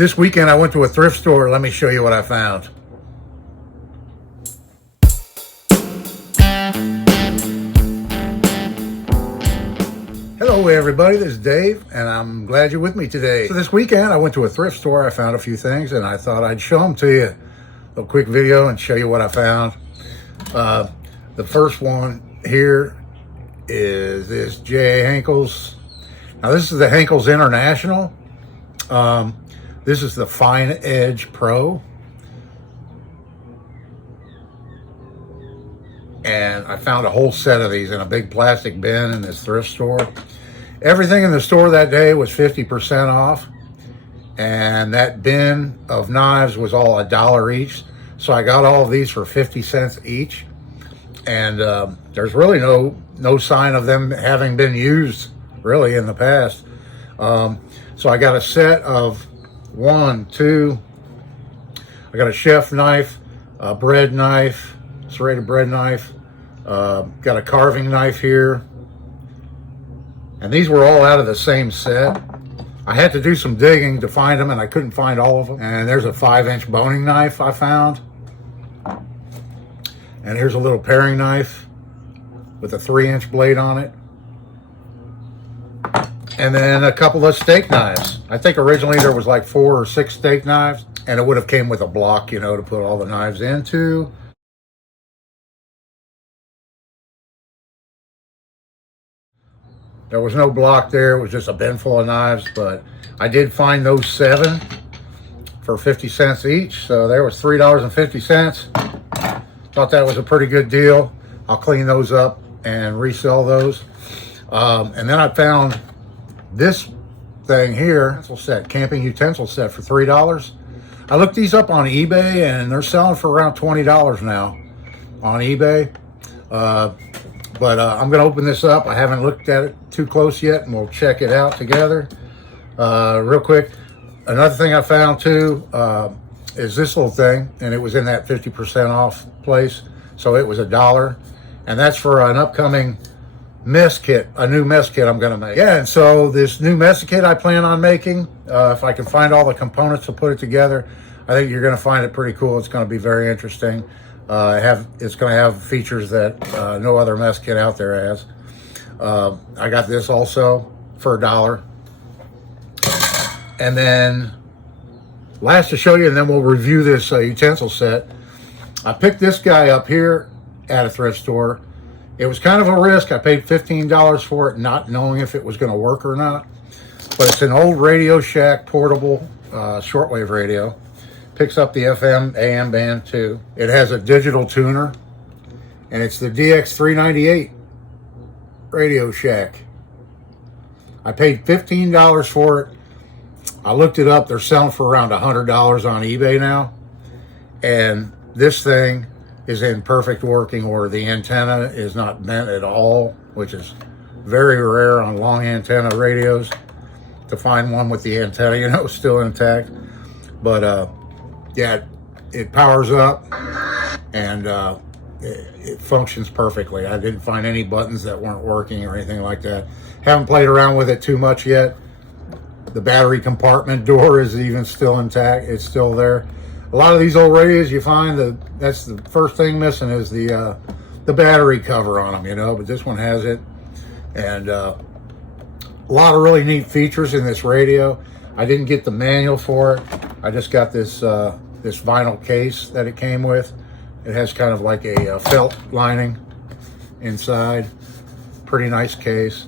This weekend I went to a thrift store. Let me show you what I found. Hello everybody, this is Dave, and I'm glad you're with me today. So this weekend I went to a thrift store. I found a few things and I thought I'd show them to you. A quick video and show you what I found. The first one here is this J. Henkel's. Now this is the Henkel's International. This is the Fine Edge Pro. And I found a whole set of these in a big plastic bin in this thrift store. Everything in the store that day was 50% off. And that bin of knives was all $1 each. So I got all of these for 50 cents each. And there's really no sign of them having been used really in the past. So I got a set of 1, 2. I got a chef knife, a bread knife, serrated bread knife. Got a carving knife here. And these were all out of the same set. I had to do some digging to find them, and I couldn't find all of them. And there's a 5-inch boning knife I found. And here's a little paring knife with a 3-inch blade on it. And then a couple of steak knives. I think originally there was like 4 or 6 steak knives, and it would have came with a block, you know, to put all the knives into. There was no block there. It was just a bin full of knives, but I did find those 7 for 50 cents each. So there was $3.50. Thought that was a pretty good deal. I'll clean those up and resell those. And then I found this thing here, utensil set, camping utensil set for $3. I looked these up on eBay and they're selling for around $20 now on eBay. But I'm going to open this up. I haven't looked at it too close yet, and we'll check it out together. Real quick, another thing I found too is this little thing, and it was in that 50% off place, so it was $1, and that's for an upcoming mess kit, a new mess kit I'm going to make. Yeah, and so this new mess kit I plan on making, if I can find all the components to put it together, I think you're going to find it pretty cool. It's going to be very interesting. It's going to have features that no other mess kit out there has. I got this also for $1. And then last to show you, and then we'll review this utensil set. I picked this guy up here at a thrift store. It was kind of a risk. I paid $15 for it, not knowing if it was going to work or not. But it's an old Radio Shack portable shortwave radio. Picks up the FM, AM band too. It has a digital tuner, and it's the DX398 Radio Shack. I paid $15 for it. I looked it up. They're selling for around $100 on eBay now. And this thing is in perfect working order. The antenna is not bent at all, which is very rare on long antenna radios to find one with the antenna, you know, still intact. But yeah, it powers up and it functions perfectly. I didn't find any buttons that weren't working or anything like that. Haven't played around with it too much yet. The battery compartment door is even still intact. It's still there. A lot of these old radios, you find that's the first thing missing is the battery cover on them, you know, but this one has it. And a lot of really neat features in this radio. I didn't get the manual for it. I just got this this vinyl case that it came with. It has kind of like a felt lining inside. Pretty nice case.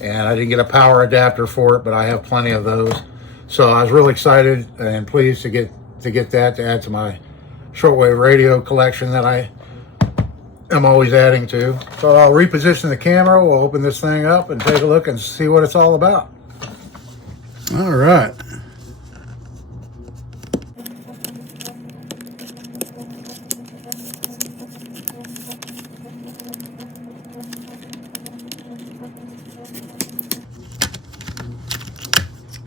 And I didn't get a power adapter for it, but I have plenty of those. So I was really excited and pleased to get that to add to my shortwave radio collection that I am always adding to. So I'll reposition the camera. We'll open this thing up and take a look and see what it's all about. All right.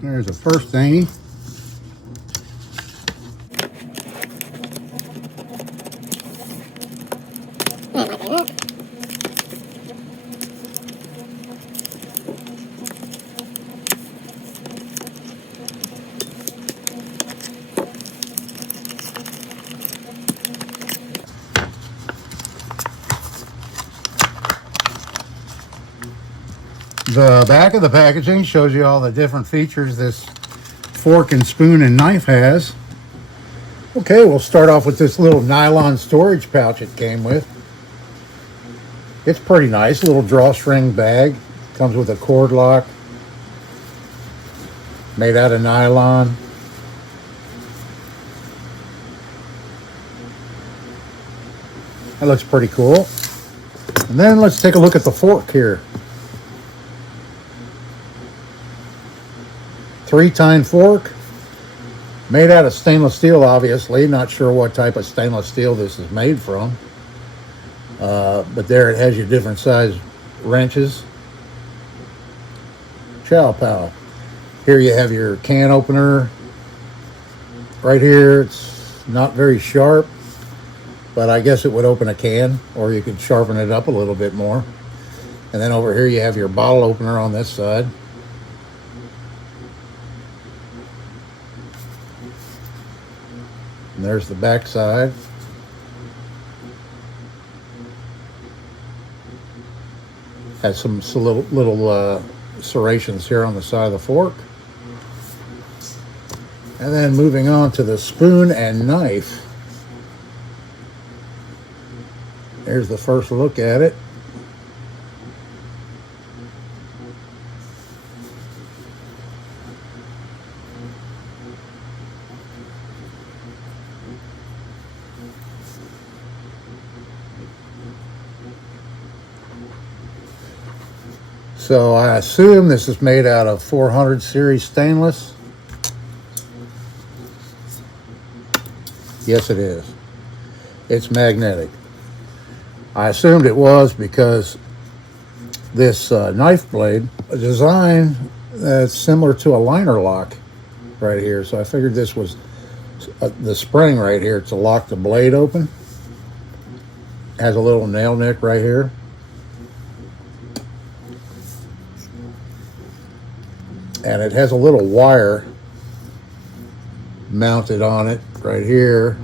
There's the first thingy. The back of the packaging shows you all the different features this fork and spoon and knife has. Okay, we'll start off with this little nylon storage pouch it came with. It's pretty nice, little drawstring bag. Comes with a cord lock, made out of nylon. That looks pretty cool. And then let's take a look at the fork here. 3-tine fork, made out of stainless steel, obviously. Not sure what type of stainless steel this is made from. But there it has your different size wrenches. Chow pow. Here you have your can opener. Right here, it's not very sharp, but I guess it would open a can, or you could sharpen it up a little bit more. And then over here you have your bottle opener on this side. And there's the back side. Has some little serrations here on the side of the fork. And then moving on to the spoon and knife. There's the first look at it. So I assume this is made out of 400 series stainless. Yes, it is. It's magnetic. I assumed it was because this knife blade, a design that's similar to a liner lock right here. So I figured this was the spring right here to lock the blade open. Has a little nail nick right here. And it has a little wire mounted on it right here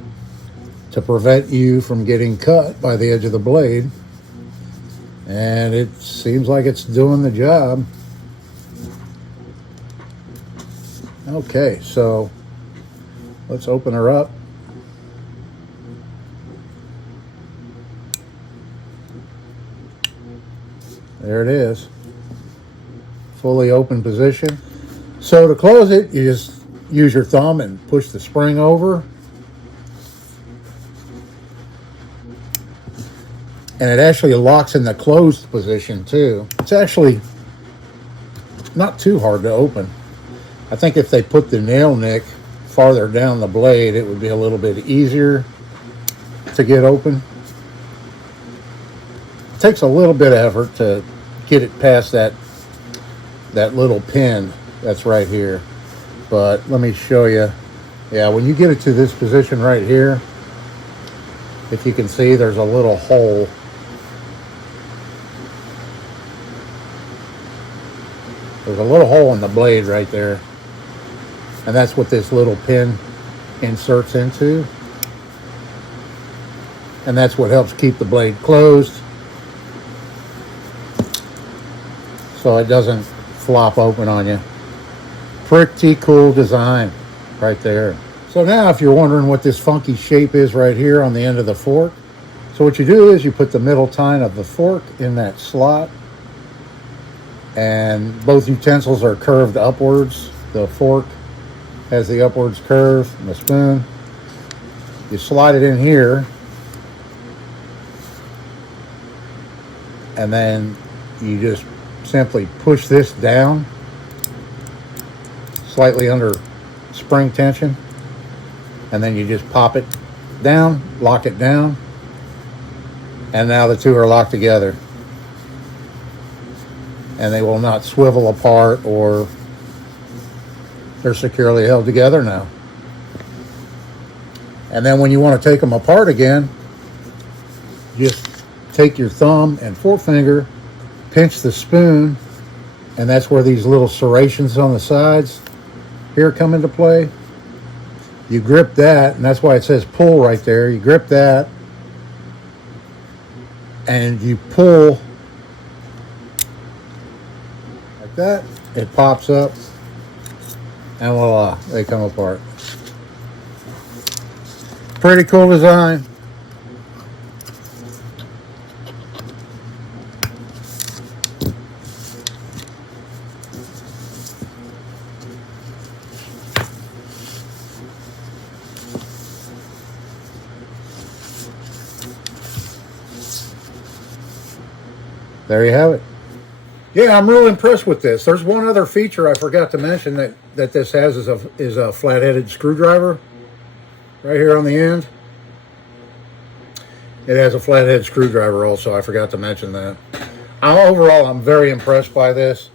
to prevent you from getting cut by the edge of the blade. And it seems like it's doing the job. Okay, so let's open her up. There it is. Fully open position. So to close it, you just use your thumb and push the spring over. And it actually locks in the closed position too. It's actually not too hard to open. I think if they put the nail nick farther down the blade, it would be a little bit easier to get open. It takes a little bit of effort to get it past that little pin that's right here. But let me show you. Yeah, when you get it to this position right here, if you can see, there's a little hole. There's a little hole in the blade right there. And that's what this little pin inserts into. And that's what helps keep the blade closed, so it doesn't flop open on you. Pretty cool design right there. So now if you're wondering what this funky shape is right here on the end of the fork, so what you do is you put the middle tine of the fork in that slot, and both utensils are curved upwards. The fork has the upwards curve, and the spoon. You slide it in here, and then you just simply push this down slightly under spring tension, and then you just pop it down, lock it down, and now the two are locked together, and they will not swivel apart, or they're securely held together now. And then when you want to take them apart again, just take your thumb and forefinger, pinch the spoon, and that's where these little serrations on the sides here come into play. You grip that, and that's why it says pull right there. You grip that, and you pull like that, it pops up, and voila, they come apart. Pretty cool design. There you have it. Yeah, I'm real impressed with this. There's one other feature I forgot to mention that this has is a flat-headed screwdriver right here on the end. It has a flathead screwdriver also. I forgot to mention that. Overall, I'm very impressed by this.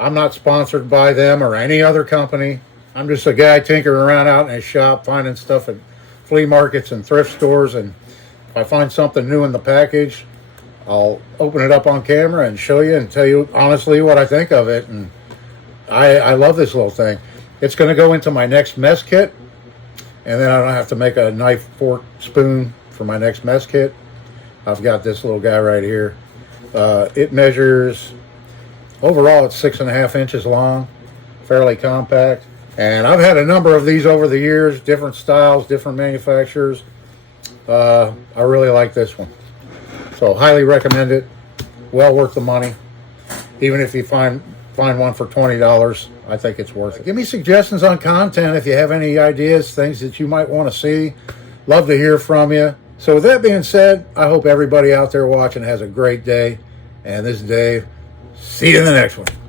I'm not sponsored by them or any other company. I'm just a guy tinkering around out in his shop, finding stuff at flea markets and thrift stores. And if I find something new in the package, I'll open it up on camera and show you and tell you honestly what I think of it. And I love this little thing. It's going to go into my next mess kit. And then I don't have to make a knife, fork, spoon for my next mess kit. I've got this little guy right here. It measures, overall it's 6.5 inches long, fairly compact. And I've had a number of these over the years, different styles, different manufacturers. I really like this one. So highly recommend it. Well worth the money. Even if you find one for $20, I think it's worth it. Give me suggestions on content if you have any ideas, things that you might want to see. Love to hear from you. So with that being said, I hope everybody out there watching has a great day. And this is Dave. See you in the next one.